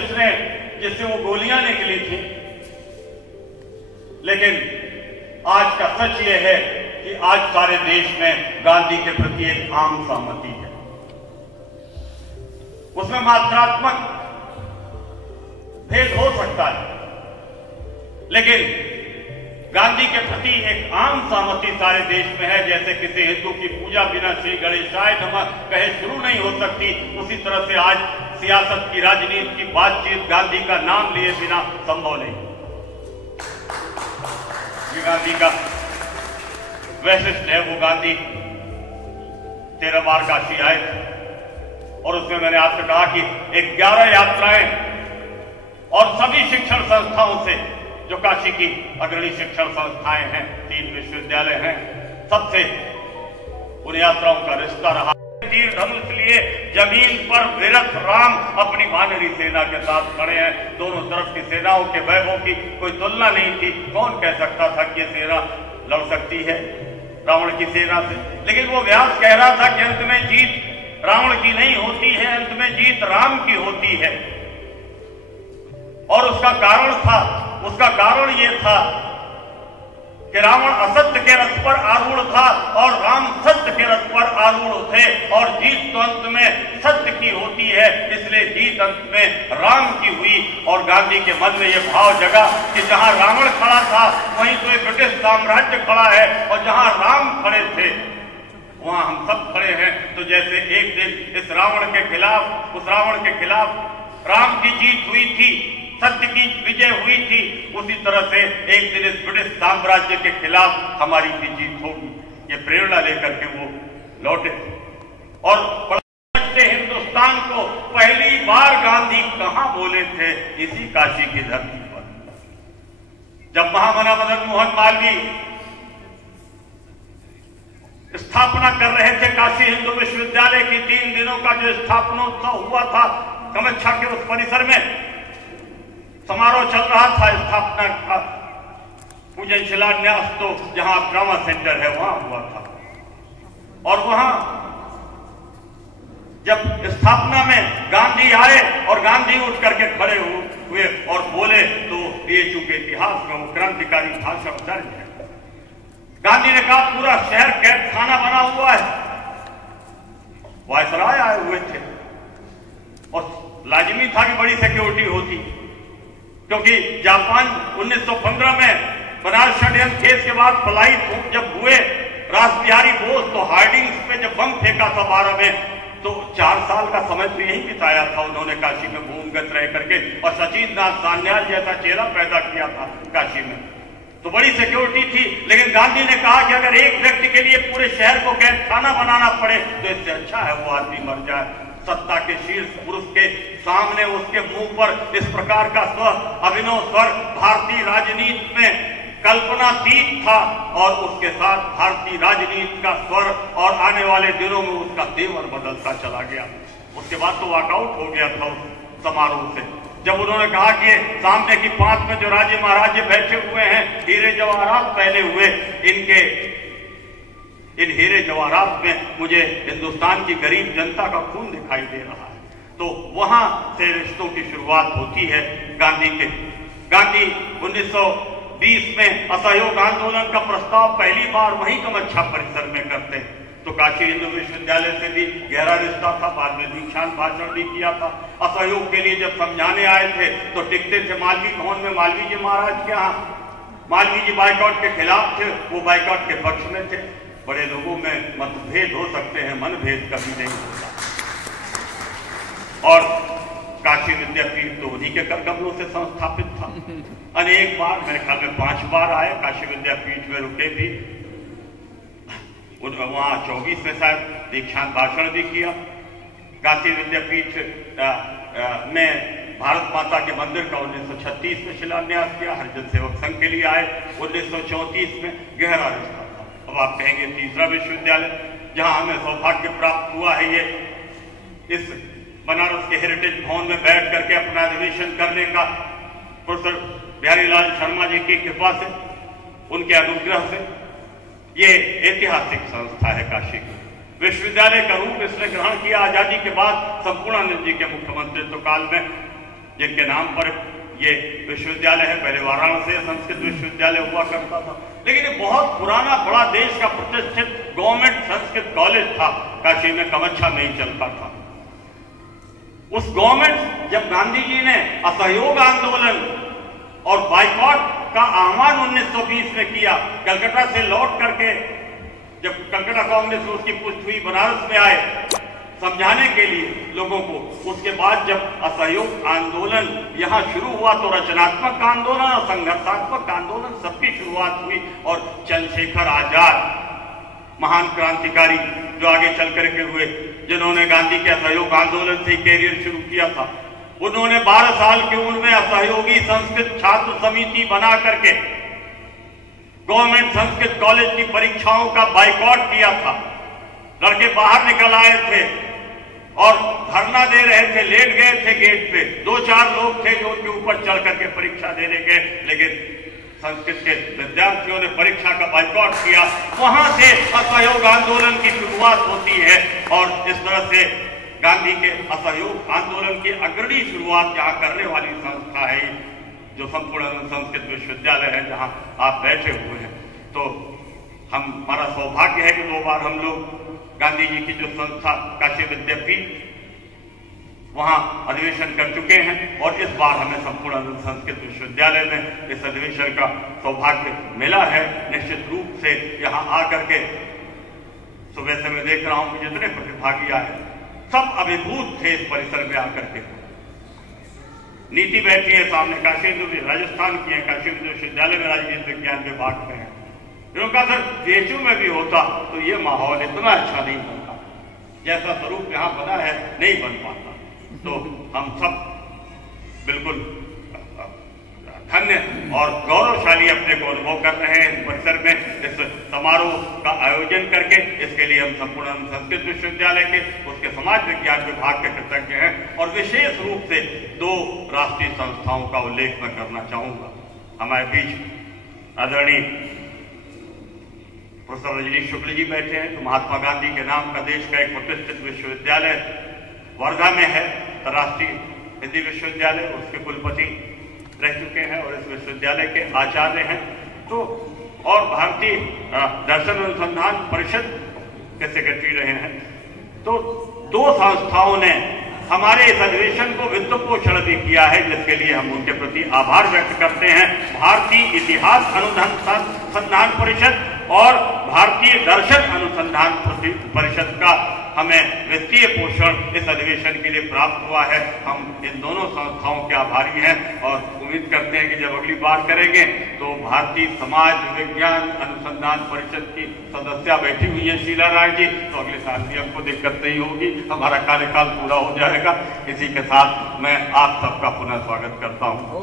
जिससे वो गोलियां निकली थी। लेकिन आज का सच ये है कि आज सारे देश में गांधी के प्रति एक आम सहमति है। उसमें मात्रात्मक भेद हो सकता है, लेकिन गांधी के प्रति एक आम सहमति सारे देश में है। जैसे किसी हिंदू की पूजा बिना श्री गणेशाय नमः कहे शुरू नहीं हो सकती, उसी तरह से आज सियासत की, राजनीति की बातचीत गांधी का नाम लिए बिना संभव नहीं। ये गांधी का वैशिष्ट है। वो गांधी 13 बार काशी आए थे और उसमें मैंने आपसे कहा कि 11 यात्राएं और सभी शिक्षण संस्थाओं से, जो काशी की अग्रणी शिक्षण संस्थाएं हैं, 3 विश्वविद्यालय हैं, सबसे उन यात्राओं का रिश्ता रहा। तीर धनुष लिए जमीन पर विरत राम अपनी वानरी सेना के साथ खड़े हैं। दोनों तरफ की सेनाओं के वैभव की कोई तुलना नहीं थी। कौन कह सकता था कि ये सेना लड़ सकती है रावण की सेना से? लेकिन वो व्यास कह रहा था कि अंत में जीत रावण की नहीं होती है, अंत में जीत राम की होती है। और उसका कारण ये था कि रावण असत्य के रथ पर आरूढ़ था और राम सत्य के रथ पर आरूढ़ थे, और जीत तो अंत में सत्य की होती है, इसलिए जीत अंत में राम की हुई। और गांधी के मन में यह भाव जगा कि जहां रावण खड़ा था वहीं तो एक ब्रिटिश साम्राज्य खड़ा है, और जहां राम खड़े थे वहां हम सब खड़े हैं। तो जैसे एक दिन इस रावण के खिलाफ, उस रावण के खिलाफ राम की जीत हुई थी, सत्य की विजय हुई थी, उसी तरह से एक दिन इस ब्रिटिश साम्राज्य के खिलाफ हमारी भी जीत होगी। ये प्रेरणा लेकर के वो लौटे और हिंदुस्तान को पहली बार गांधी कहां बोले थे? इसी काशी की धरती पर, जब महामना मदन मोहन मालवीय स्थापना कर रहे थे काशी हिंदू विश्वविद्यालय की। 3 दिनों का जो स्थापनोत्सव हुआ था कामाख्या के उस परिसर में, समारोह चल रहा था स्थापना का, पूजन शिलान्यास तो जहां ड्रामा सेंटर है वहां हुआ था। और वहां जब स्थापना में गांधी आए और गांधी उठ करके खड़े हुए और बोले, तो ये चूंकि इतिहास में वो क्रांतिकारी भाषण दर्ज है। गांधी ने कहा पूरा शहर कैद खाना बना हुआ है। वायसराय आए हुए थे और लाजिमी था कि बड़ी सिक्योरिटी होती, क्योंकि जापान 1915 में बनारस षड्यंत्र केस के बाद पलायित जब हुए रास बिहारी बोस, तो हार्डिंग्स पे जब बम फेंका था 12 में, तो 4 साल का समय तो यही बिताया था उन्होंने काशी में भूमिगत रह करके, और सचिन नाथ सान्याल जैसा चेला पैदा किया था काशी में, तो बड़ी सिक्योरिटी थी। लेकिन गांधी ने कहा कि अगर एक व्यक्ति के लिए पूरे शहर को कैद खाना बनाना पड़े तो इससे अच्छा है वो आदमी मर जाए। सत्ता के शीर्ष पुरुष के सामने उसके मुंह पर इस प्रकार का अभिनव स्वर भारतीय राजनीति में कल्पनातीत था, और उसके साथ भारतीय राजनीति का स्वर और आने वाले दिनों में उसका तेवर बदलता चला गया। उसके बाद तो वॉकआउट हो गया था उस समारोह से, जब उन्होंने कहा कि सामने की 5 में जो राजे महाराजे बैठे हुए हैं, हीरे जवाहरात पहने हुए, इन हीरे जवाहरात में मुझे हिंदुस्तान की गरीब जनता का खून दिखाई दे रहा है। तो वहां से रिश्तों की शुरुआत होती है गांधी के। गांधी 1920 में असहयोग आंदोलन का प्रस्ताव पहली बार वहीं कामाख्या परिसर में करते हैं, तो काशी हिंदू विश्वविद्यालय से भी गहरा रिश्ता था। बाद में दीक्षांत भाषण भी किया था। असहयोग के लिए जब समझाने आए थे तो टिकते थे मालवीय भवन में मालवीय जी महाराज के यहाँ। मालवीय जी बाइकआउट के खिलाफ थे, वो बाइकआउट के पक्ष में थे। बड़े लोगों में मतभेद हो सकते हैं, मनभेद कभी नहीं होता। और काशी विद्यापीठ तो उन्हीं के करकमलों से संस्थापित था। अनेक बार, मेरे ख्याल में 5 बार आए, काशी विद्यापीठ में रुके भी, वहां 24 में शायद दीक्षांत भाषण भी किया। काशी विद्यापीठ में भारत माता के मंदिर का 1936 में शिलान्यास किया। हरिजन सेवक संघ के लिए आए 1934 में। गहरा रिश्ता था। अब आप कहेंगे तीसरा विश्वविद्यालय जहां हमें सौभाग्य प्राप्त हुआ है, ये इस बनारस के हेरिटेज भवन में बैठ करके अपना अधिवेशन करने का, प्रोफेसर बिहारी लाल शर्मा जी की कृपा से, उनके अनुग्रह से। ये ऐतिहासिक संस्था है काशी की। विश्वविद्यालय का रूप इसने ग्रहण किया आजादी के बाद संपूर्णानंद जी के मुख्यमंत्रित्व काल में। जिनके नाम पर ये विश्वविद्यालय है। पहले वाराणसी संस्कृत विश्वविद्यालय हुआ करता था, लेकिन ये बहुत पुराना बड़ा देश का प्रतिष्ठित गवर्नमेंट संस्कृत कॉलेज था, काशी में कमच्छा में ही चलता था। उस गवर्नमेंट, जब गांधी जी ने असहयोग आंदोलन और बाइकॉट का आह्वान 1920 में किया, कलकत्ता से लौट करके जब कलकत्ता कांग्रेस में उसकी पुष्टि हुई, बनारस में आए समझाने के लिए लोगों को, उसके बाद जब असहयोग आंदोलन यहां शुरू हुआ तो रचनात्मक आंदोलन और संघर्षात्मक आंदोलन सबकी शुरुआत हुई। और चंद्रशेखर आजाद, महान क्रांतिकारी जो आगे चल करके हुए, जिन्होंने गांधी के असहयोग आंदोलन से कैरियर शुरू किया था, उन्होंने 12 साल की उम्र में असहयोगी संस्कृत छात्र समिति बना करके गवर्नमेंट संस्कृत कॉलेज की परीक्षाओं का बाइकॉट किया था। लड़के बाहर निकल आए थे और धरना दे रहे थे, लेट गए थे गेट पे। 2-4 लोग थे जो उनके ऊपर चढ़ करके परीक्षा देने गए, लेकिन संस्कृत के विद्यार्थियों ने परीक्षा का बाइकॉट किया। वहां से असहयोग आंदोलन की शुरुआत होती है और इस तरह से गांधी के असहयोग आंदोलन की अग्रणी शुरुआत यहाँ करने वाली संस्था है जो संपूर्णानंद संस्कृत विश्वविद्यालय है, जहां आप बैठे हुए हैं। तो हमारा सौभाग्य है कि 2 बार हम लोग गांधी जी की जो संस्था काशी विद्यापीठ, वहां अधिवेशन कर चुके हैं और इस बार हमें संपूर्णानंद संस्कृत विश्वविद्यालय में इस अधिवेशन का सौभाग्य मिला है। निश्चित रूप से यहाँ आकर के सुबह से मैं देख रहा हूं कि जितने प्रतिभागी आए सब अभिभूत थे इस परिसर में आकर के। नीति बैठी है सामने, काशी राजस्थान की है, काशी विश्वविद्यालय में राजनीति विज्ञान विभाग में है। क्योंकि अगर जेएचयू में भी होता तो ये माहौल इतना अच्छा नहीं बनता, जैसा स्वरूप यहाँ बना है नहीं बन पाता। तो हम सब बिल्कुल धन्य और गौरवशाली अपने को अनुभव कर रहे हैं इस परिसर में इस समारोह का आयोजन करके। इसके लिए हम संपूर्णानंद संस्कृत विश्वविद्यालय के, उसके समाज विज्ञान विभाग के कृतज्ञ हैं। और विशेष रूप से 2 राष्ट्रीय संस्थाओं का उल्लेख मैं करना चाहूंगा। हमारे बीच आदरणीय प्रोफेसर रजनीश शुक्ल जी बैठे हैं, तो महात्मा गांधी के नाम का देश का एक प्रतिष्ठित विश्वविद्यालय वर्धा में है, राष्ट्रीय हिंदी विश्वविद्यालय, उसके कुलपति रह चुके हैं और इस विश्वविद्यालय के आचार्य हैं। तो और भारतीय दर्शन अनुसंधान परिषद के सेक्रेटरी रहे हैं। तो 2 संस्थाओं ने हमारे इस अधिवेशन को वित्त पोषण भी किया है, जिसके लिए हम उनके प्रति आभार व्यक्त करते हैं। भारतीय इतिहास अनुसंधान परिषद और भारतीय दर्शन अनुसंधान परिषद का हमें वित्तीय पोषण इस अधिवेशन के लिए प्राप्त हुआ है। हम इन दोनों संस्थाओं के आभारी हैं और उम्मीद करते हैं कि जब अगली बार करेंगे तो भारतीय समाज विज्ञान अनुसंधान परिषद की सदस्या बैठी हुई है शीला राय जी, तो अगले साल भी हमको दिक्कत नहीं होगी, हमारा कार्यकाल पूरा हो जाएगा। इसी के साथ मैं आप सबका पुनः स्वागत करता हूँ।